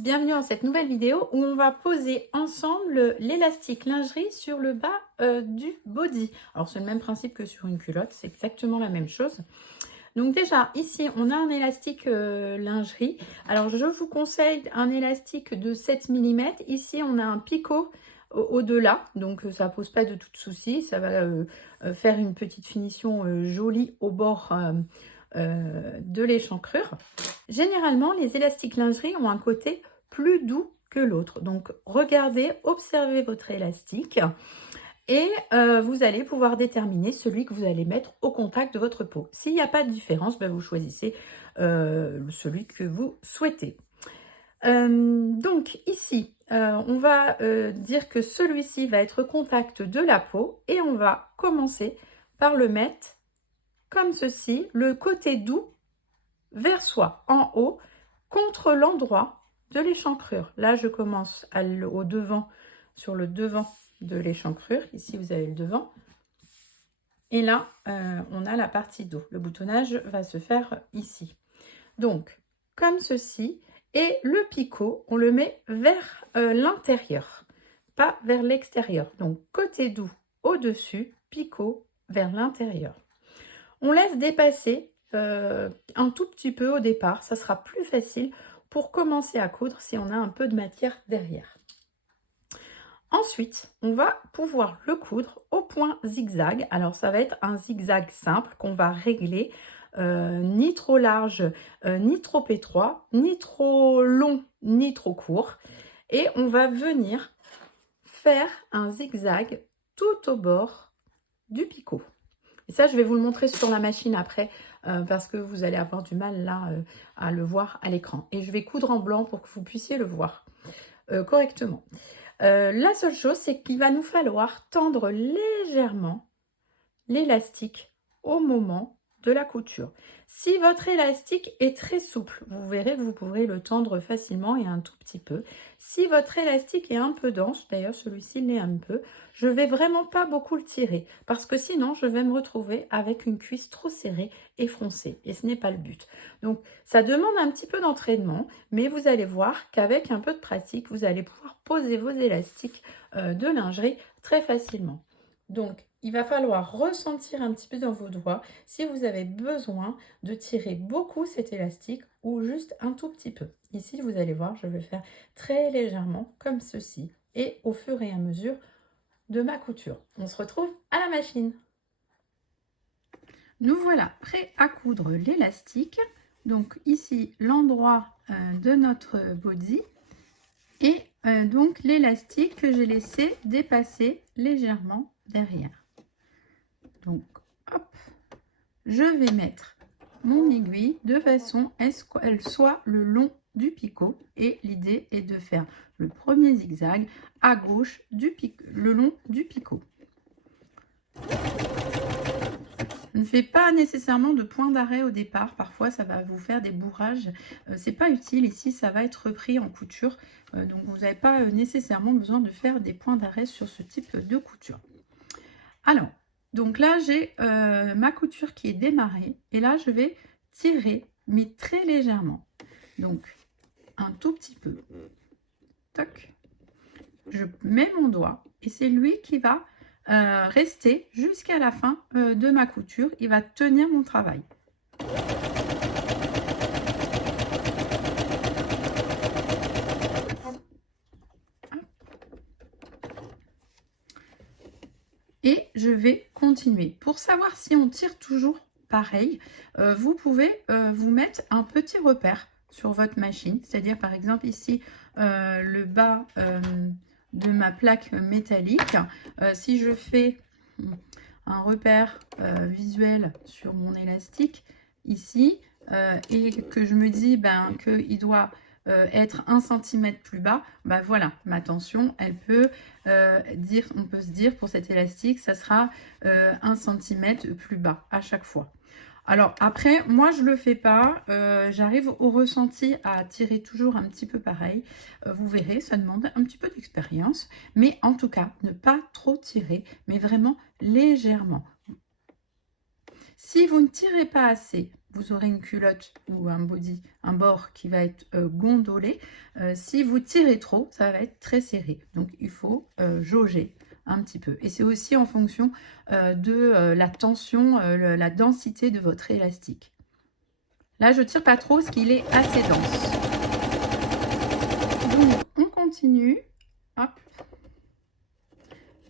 bienvenue dans cette nouvelle vidéo où on va poser ensemble l'élastique lingerie sur le bas du body. Alors c'est le même principe que sur une culotte, c'est exactement la même chose. Donc déjà ici on a un élastique lingerie. Alors je vous conseille un élastique de 7 mm. Ici on a un picot au-delà, donc ça pose pas de tout souci. Ça va faire une petite finition jolie au bord de l'échancrure. Généralement, les élastiques lingerie ont un côté plus doux que l'autre. Donc, regardez, observez votre élastique et vous allez pouvoir déterminer celui que vous allez mettre au contact de votre peau. S'il n'y a pas de différence, ben, vous choisissez celui que vous souhaitez. Donc, ici, on va dire que celui-ci va être au contact de la peau et on va commencer par le mettre comme ceci, le côté doux vers soi, en haut, contre l'endroit de l'échancrure. Là, je commence au devant, sur le devant de l'échancrure. Ici, vous avez le devant. Et là, on a la partie dos. Le boutonnage va se faire ici. Donc, comme ceci. Et le picot, on le met vers l'intérieur, pas vers l'extérieur. Donc, côté doux au-dessus, picot vers l'intérieur. On laisse dépasser un tout petit peu au départ, ça sera plus facile pour commencer à coudre si on a un peu de matière derrière. Ensuite, on va pouvoir le coudre au point zigzag. Alors ça va être un zigzag simple qu'on va régler, ni trop large, ni trop étroit, ni trop long, ni trop court. Et on va venir faire un zigzag tout au bord du picot. Et ça, je vais vous le montrer sur la machine après parce que vous allez avoir du mal là à le voir à l'écran. Et je vais coudre en blanc pour que vous puissiez le voir correctement. La seule chose, c'est qu'il va nous falloir tendre légèrement l'élastique au moment de la couture. Si votre élastique est très souple, vous verrez que vous pourrez le tendre facilement et un tout petit peu. Si votre élastique est un peu dense, d'ailleurs celui-ci l'est un peu, je vais vraiment pas beaucoup le tirer parce que sinon je vais me retrouver avec une cuisse trop serrée et froncée et ce n'est pas le but. Donc ça demande un petit peu d'entraînement, mais vous allez voir qu'avec un peu de pratique, vous allez pouvoir poser vos élastiques de lingerie très facilement. Donc, il va falloir ressentir un petit peu dans vos doigts si vous avez besoin de tirer beaucoup cet élastique ou juste un tout petit peu. Ici, vous allez voir, je vais faire très légèrement comme ceci et au fur et à mesure de ma couture. On se retrouve à la machine. Nous voilà prêts à coudre l'élastique. Donc ici, l'endroit de notre body et donc l'élastique que j'ai laissé dépasser légèrement derrière. Donc, hop, je vais mettre mon aiguille de façon à ce qu'elle soit le long du picot. Et l'idée est de faire le premier zigzag à gauche le long du picot. Je ne fais pas nécessairement de point d'arrêt au départ. Parfois, ça va vous faire des bourrages. C'est pas utile. Ici, ça va être repris en couture. Donc, vous n'avez pas nécessairement besoin de faire des points d'arrêt sur ce type de couture. Alors, donc là, j'ai ma couture qui est démarrée. Et là, je vais tirer, mais très légèrement. Donc, un tout petit peu. Toc. Je mets mon doigt et c'est lui qui va rester jusqu'à la fin de ma couture. Il va tenir mon travail. Et je vais continuer. Pour savoir si on tire toujours pareil, vous pouvez vous mettre un petit repère sur votre machine. C'est-à-dire par exemple ici le bas de ma plaque métallique. Si je fais un repère visuel sur mon élastique ici et que je me dis qu'il doit être 1 cm plus bas, voilà, ma tension, elle peut on peut se dire pour cet élastique, ça sera 1 cm plus bas à chaque fois. Alors après, moi je le fais pas, j'arrive au ressenti à tirer toujours un petit peu pareil. Vous verrez, ça demande un petit peu d'expérience, mais en tout cas, ne pas trop tirer, mais vraiment légèrement. Si vous ne tirez pas assez, vous aurez une culotte ou un body, un bord qui va être gondolé. Si vous tirez trop, ça va être très serré. Donc, il faut jauger un petit peu. Et c'est aussi en fonction de la tension, la densité de votre élastique. Là, je tire pas trop parce qu'il est assez dense. Donc, on continue. Hop.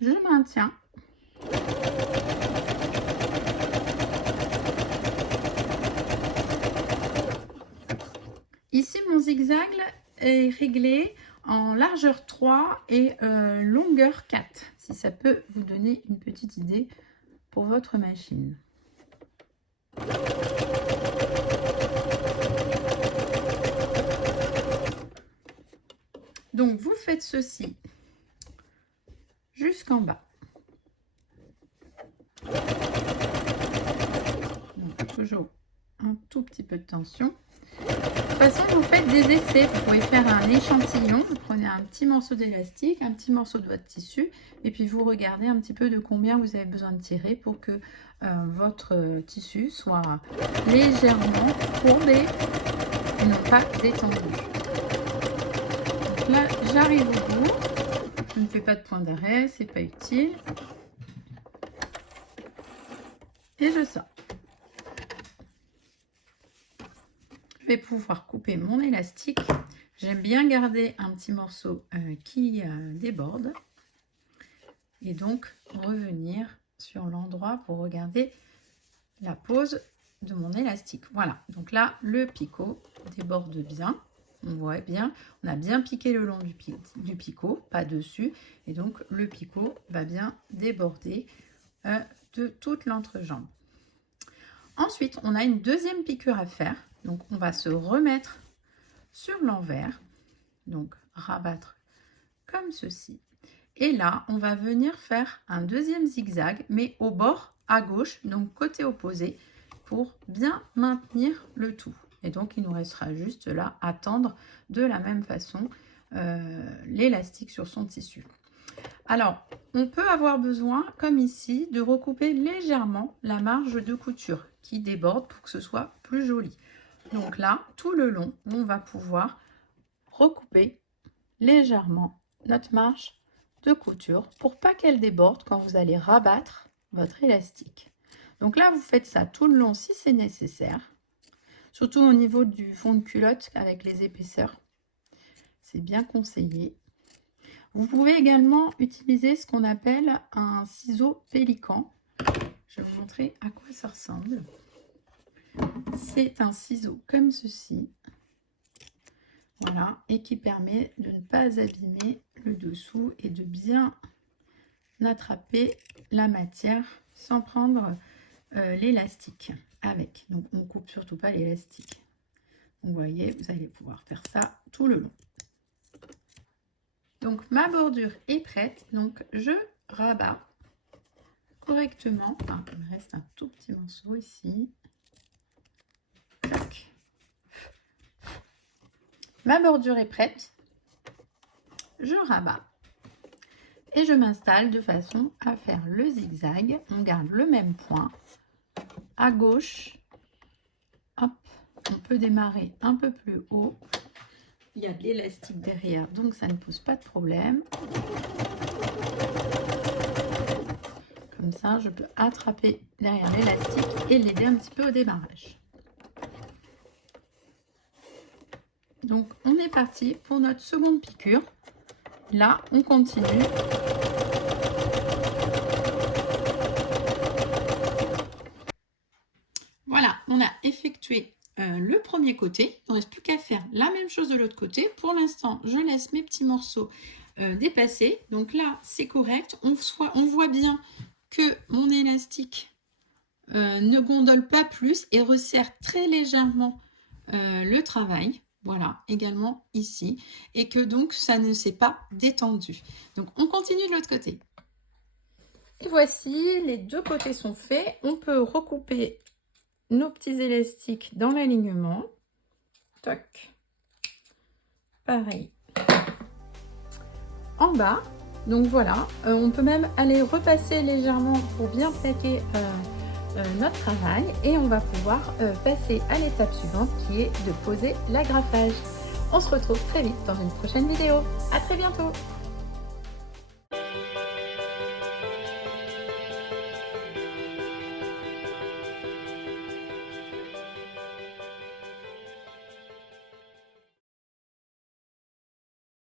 Je maintiens. Ici, mon zigzag est réglé en largeur 3 et longueur 4, si ça peut vous donner une petite idée pour votre machine. Donc, vous faites ceci jusqu'en bas. Donc, toujours un tout petit peu de tension. De toute façon, vous faites des essais. Vous pouvez faire un échantillon. Vous prenez un petit morceau d'élastique, un petit morceau de votre tissu, et puis vous regardez un petit peu de combien vous avez besoin de tirer pour que votre tissu soit légèrement courbé et non pas détendu. Donc là, j'arrive au bout. Je ne fais pas de point d'arrêt, c'est pas utile. Et je sors. Je vais pouvoir couper mon élastique. J'aime bien garder un petit morceau qui déborde. Et donc revenir sur l'endroit pour regarder la pose de mon élastique. Voilà, donc là, le picot déborde bien. On voit bien, on a bien piqué le long du picot, pas dessus. Et donc, le picot va bien déborder de toute l'entrejambe. Ensuite, on a une deuxième piqûre à faire. Donc, on va se remettre sur l'envers. Donc, rabattre comme ceci. Et là, on va venir faire un deuxième zigzag, mais au bord à gauche, donc côté opposé, pour bien maintenir le tout. Et donc, il nous restera juste là à tendre de la même façon l'élastique sur son tissu. Alors, on peut avoir besoin, comme ici, de recouper légèrement la marge de couture qui déborde pour que ce soit plus joli. Donc là, tout le long, on va pouvoir recouper légèrement notre marge de couture pour pas qu'elle déborde quand vous allez rabattre votre élastique. Donc là, vous faites ça tout le long si c'est nécessaire. Surtout au niveau du fond de culotte avec les épaisseurs. C'est bien conseillé. Vous pouvez également utiliser ce qu'on appelle un ciseau pélican. Je vais vous montrer à quoi ça ressemble. C'est un ciseau comme ceci. Voilà, et qui permet de ne pas abîmer le dessous et de bien attraper la matière sans prendre l'élastique avec. Donc, on ne coupe surtout pas l'élastique. Vous voyez, vous allez pouvoir faire ça tout le long. Donc, ma bordure est prête. Donc, je rabats correctement. Ah, il me reste un tout petit morceau ici. Tac. Ma bordure est prête. Je rabats. Et je m'installe de façon à faire le zigzag. On garde le même point. À gauche. Hop. On peut démarrer un peu plus haut. Il y a de l'élastique derrière, donc ça ne pose pas de problème. Comme ça, je peux attraper derrière l'élastique et l'aider un petit peu au démarrage. Donc, on est parti pour notre seconde piqûre. Là, on continue. Voilà, on a effectué le premier côté. Il ne reste plus qu'à faire la même chose de l'autre côté. Pour l'instant, je laisse mes petits morceaux dépasser. Donc là, c'est correct. On voit bien que mon élastique ne gondole pas plus et resserre très légèrement le travail. Voilà, également ici. Et que donc, ça ne s'est pas détendu. Donc, on continue de l'autre côté. Et voici, les deux côtés sont faits. On peut recouper nos petits élastiques dans l'alignement. Toc. Pareil. En bas. Donc voilà, on peut même aller repasser légèrement pour bien plaquer notre travail et on va pouvoir passer à l'étape suivante qui est de poser l'agrafage. On se retrouve très vite dans une prochaine vidéo. À très bientôt!